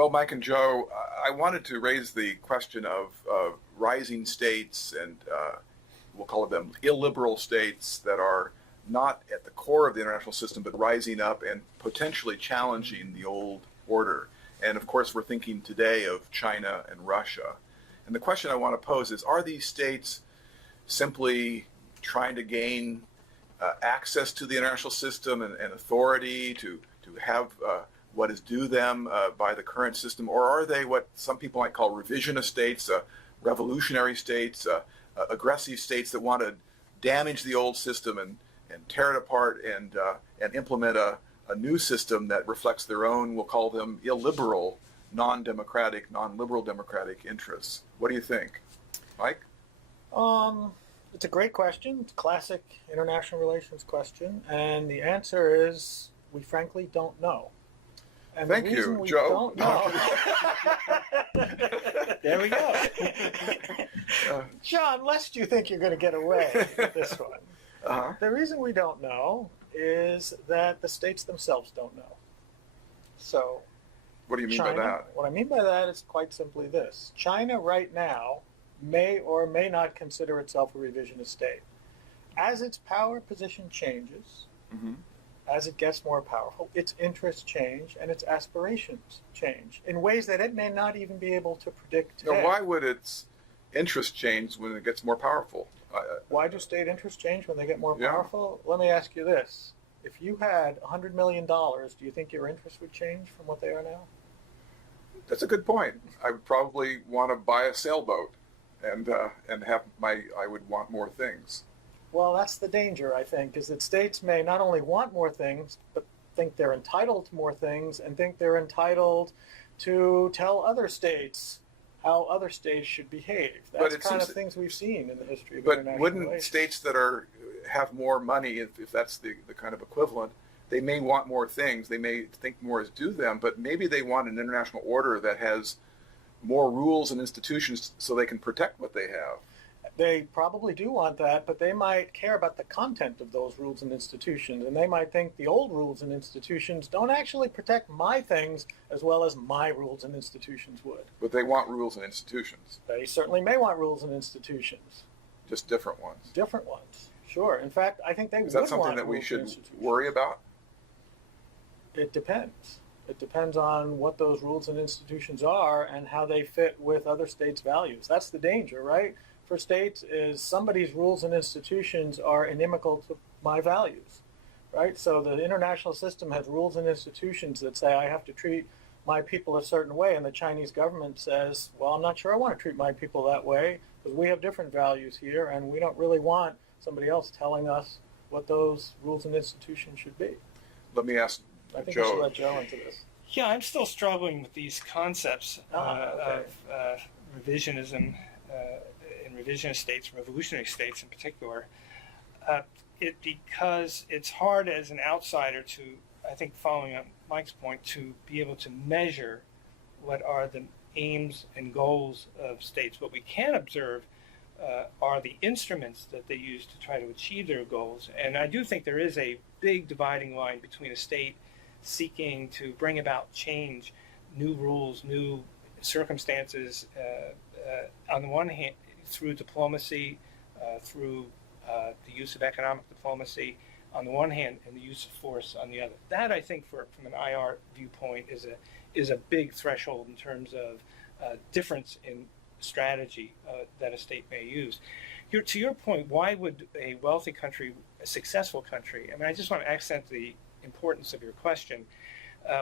Well, Mike and Joe, I wanted to raise the question of rising states and we'll call them illiberal states that are not at the core of the international system, but rising up and potentially challenging the old order. And of course, we're thinking today of China and Russia. And the question I want to pose is, are these states simply trying to gain access to the international system and authority to have what is due them by the current system, or are they what some people might call revisionist states, revolutionary states, aggressive states that want to damage the old system and tear it apart and implement a new system that reflects their own, we'll call them illiberal, non-democratic, non-liberal democratic interests? What do you think? Mike? It's a great question. It's a classic international relations question. And the answer is we frankly don't know. And Thank the reason you, we Joe. Don't know, there we go. John, lest you think you're going to get away with this one. Uh-huh. The reason we don't know is that the states themselves don't know. So, What do you mean China, by that? What I mean by that is quite simply this. China right now may or may not consider itself a revisionist state. As its power position changes, as it gets more powerful, its interests change and its aspirations change in ways that it may not even be able to predict today. Now, why would its interest change when it gets more powerful? Why do state interests change when they get more powerful? Let me ask you this. If you had $100 million, do you think your interests would change from what they are now? That's a good point. I would probably want to buy a sailboat and have I would want more things. Well, that's the danger, I think, is that states may not only want more things, but think they're entitled to more things and think they're entitled to tell other states how other states should behave. That's the kind of things we've seen in the history of international relations. But wouldn't states that have more money, if that's the kind of equivalent, they may want more things, they may think more is due them, but maybe they want an international order that has more rules and institutions so they can protect what they have. They probably do want that, but they might care about the content of those rules and institutions, and they might think the old rules and institutions don't actually protect my things as well as my rules and institutions would. But they want rules and institutions. They certainly may want rules and institutions. Just different ones. Different ones, sure. In fact, I think they would want rules and institutions. Is that something that we should worry about? It depends. It depends on what those rules and institutions are and how they fit with other states' values. That's the danger, right? For states is somebody's rules and institutions are inimical to my values, right? So the international system has rules and institutions that say I have to treat my people a certain way, and the Chinese government says, well, I'm not sure I want to treat my people that way because we have different values here, and we don't really want somebody else telling us what those rules and institutions should be. Let me ask I think Joe. we should let Joe into this. Yeah, I'm still struggling with these concepts of revisionism in revisionist states, revolutionary states in particular. Because it's hard as an outsider to, I think, following up Mike's point, to be able to measure what are the aims and goals of states. What we can observe are the instruments that they use to try to achieve their goals. And I do think there is a big dividing line between a state seeking to bring about change, new rules, new circumstances, on the one hand, through diplomacy, through the use of economic diplomacy on the one hand, and the use of force on the other. That, I think, from an IR viewpoint, is a big threshold in terms of difference in strategy that a state may use. To your point, why would a wealthy country, a successful country, I mean, I just want to accent the importance of your question.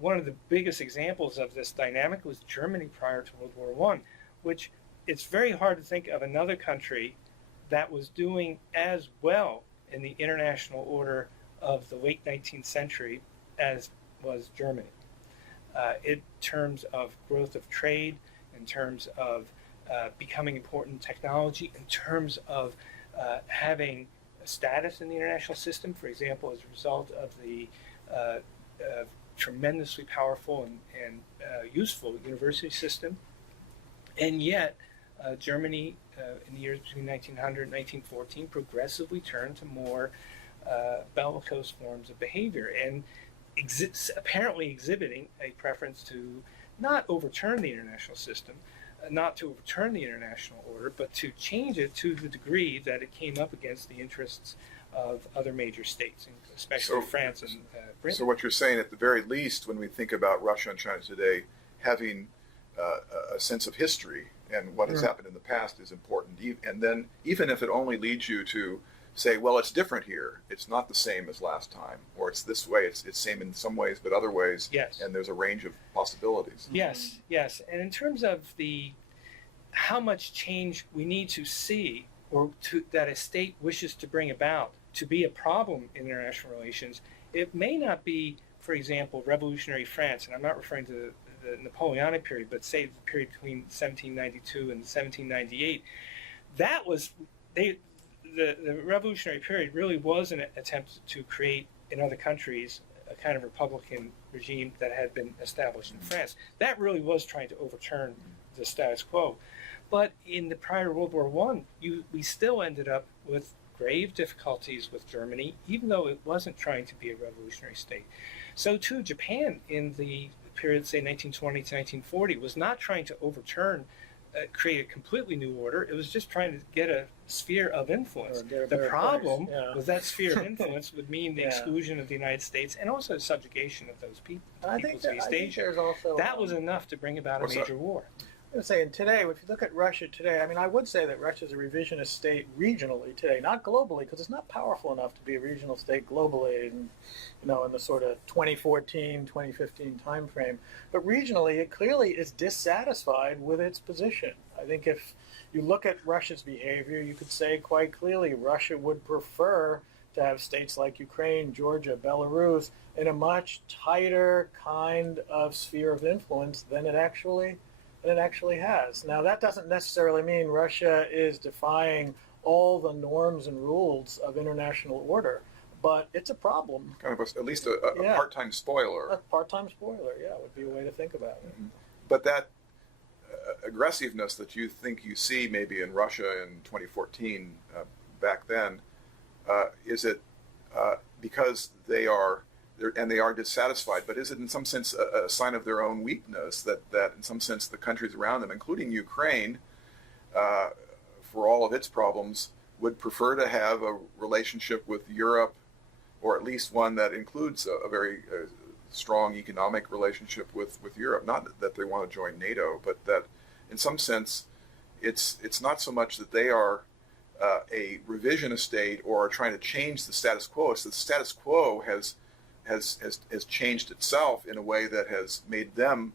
One of the biggest examples of this dynamic was Germany prior to World War I, which it's very hard to think of another country that was doing as well in the international order of the late 19th century as was Germany. In terms of growth of trade, in terms of becoming important technology, in terms of having a status in the international system, for example, as a result of the tremendously powerful and useful university system. And yet, Germany, in the years between 1900 and 1914, progressively turned to more bellicose forms of behavior and apparently exhibiting a preference to not overturn the international system, not to overturn the international order, but to change it to the degree that it came up against the interests of other major states, especially France and Britain. So what you're saying, at the very least, when we think about Russia and China today, having a sense of history and what has happened in the past is important. And then even if it only leads you to say, well, it's different here. It's not the same as last time, or it's this way. It's same in some ways, but other ways. Yes. And there's a range of possibilities. Yes, yes. And in terms of how much change we need to see, or that a state wishes to bring about to be a problem in international relations, it may not be, for example, revolutionary France, and I'm not referring to the Napoleonic period, but say the period between 1792 and 1798. That was the revolutionary period really was an attempt to create in other countries a kind of republican regime that had been established in France. That really was trying to overturn the status quo. But in the prior World War I, we still ended up with grave difficulties with Germany, even though it wasn't trying to be a revolutionary state. So too, Japan in the period, say, 1920 to 1940, was not trying to overturn, create a completely new order. It was just trying to get a sphere of influence. The problem with that sphere of influence would mean the exclusion of the United States and also the subjugation of those people. I think there's also that was enough to bring about a major war. I was saying today, if you look at Russia today, I mean, I would say that Russia is a revisionist state regionally today, not globally, because it's not powerful enough to be a regional state globally, and, in the sort of 2014, 2015 timeframe. But regionally, it clearly is dissatisfied with its position. I think if you look at Russia's behavior, you could say quite clearly Russia would prefer to have states like Ukraine, Georgia, Belarus in a much tighter kind of sphere of influence than it actually has. Now, that doesn't necessarily mean Russia is defying all the norms and rules of international order, but it's a problem. Kind of at least a part-time spoiler. A part-time spoiler, would be a way to think about it. Mm-hmm. But that aggressiveness that you think you see maybe in Russia in 2014 back then, is it because they are dissatisfied, but is it in some sense a sign of their own weakness that in some sense the countries around them, including Ukraine, for all of its problems, would prefer to have a relationship with Europe, or at least one that includes a very strong economic relationship with Europe? Not that they want to join NATO, but that in some sense it's not so much that they are a revisionist state or are trying to change the status quo. It's that the status quo has changed itself in a way that has made them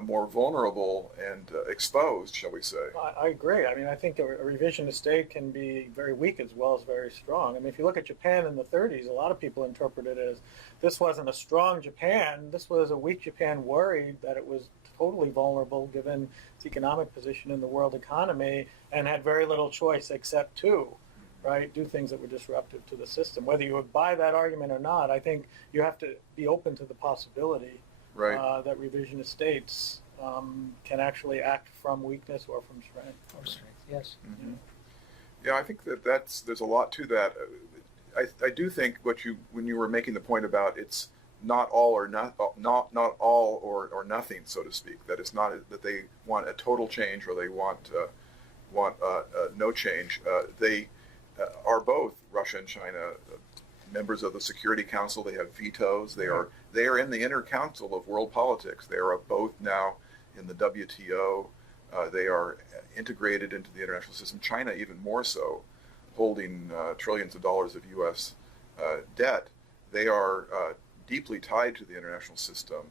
more vulnerable and exposed, shall we say. I agree. I mean, I think a revisionist state can be very weak as well as very strong. I mean, if you look at Japan in the 30s, a lot of people interpret it as this wasn't a strong Japan. This was a weak Japan worried that it was totally vulnerable given its economic position in the world economy and had very little choice except to do things that were disruptive to the system. Whether you would buy that argument or not, I think you have to be open to the possibility that revisionist states can actually act from weakness or from strength. From strength, yes. Mm-hmm. Yeah, I think there's a lot to that. I do think when you were making the point about it's not all or not all or nothing, so to speak. That it's not that they want a total change or they want no change. They are both, Russia and China, members of the Security Council. They have vetoes. They are in the inner council of world politics. They are both now in the WTO. They are integrated into the international system. China even more so, holding trillions of dollars of U.S. Debt. They are deeply tied to the international system,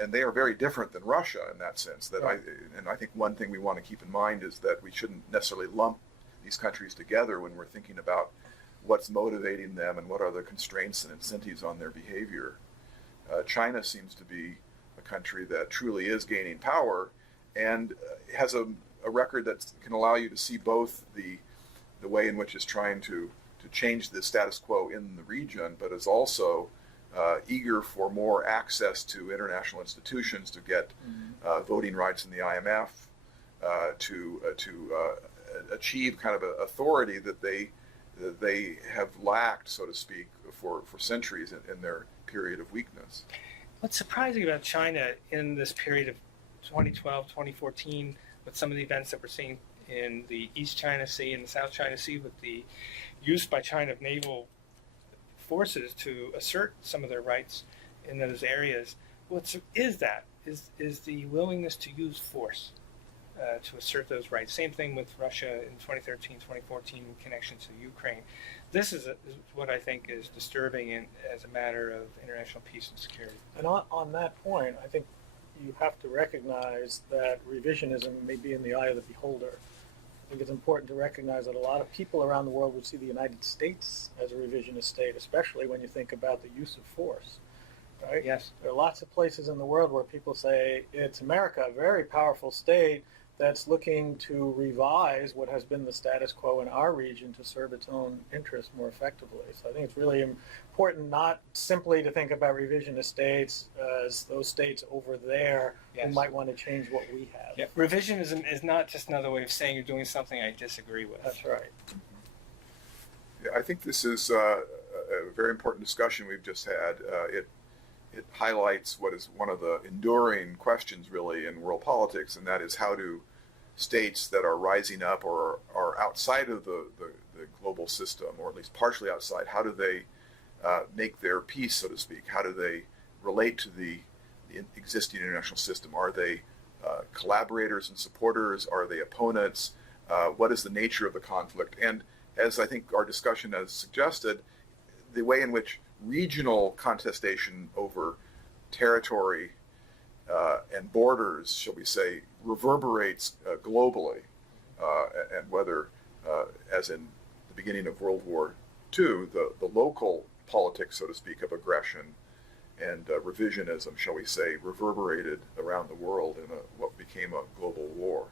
and they are very different than Russia in that sense. And I think one thing we want to keep in mind is that we shouldn't necessarily lump these countries together when we're thinking about what's motivating them and what are the constraints and incentives on their behavior. China seems to be a country that truly is gaining power and has a record that can allow you to see both the way in which it's trying to change the status quo in the region, but is also eager for more access to international institutions to get voting rights in the IMF, to achieve kind of an authority that they have lacked, so to speak, for centuries in their period of weakness. What's surprising about China in this period of 2012, 2014, with some of the events that we're seeing in the East China Sea and the South China Sea, with the use by China of naval forces to assert some of their rights in those areas, is the willingness to use force to assert those rights. Same thing with Russia in 2013, 2014 in connection to Ukraine. This is what I think is disturbing as a matter of international peace and security. And on that point, I think you have to recognize that revisionism may be in the eye of the beholder. I think it's important to recognize that a lot of people around the world would see the United States as a revisionist state, especially when you think about the use of force. Right? Yes. There are lots of places in the world where people say it's America, a very powerful state that's looking to revise what has been the status quo in our region to serve its own interests more effectively. So I think it's really important not simply to think about revisionist states as those states over there Yes. who might want to change what we have. Yeah. Revisionism is not just another way of saying you're doing something I disagree with. That's right. Yeah, I think this is a very important discussion we've just had. It highlights what is one of the enduring questions, really, in world politics, and that is how do states that are rising up or are outside of the global system, or at least partially outside, how do they make their peace, so to speak? How do they relate to the existing international system? Are they collaborators and supporters? Are they opponents? What is the nature of the conflict? And as I think our discussion has suggested, the way in which regional contestation over territory and borders, shall we say, reverberates globally, and whether, as in the beginning of World War II, the local politics, so to speak, of aggression and revisionism, shall we say, reverberated around the world in what became a global war.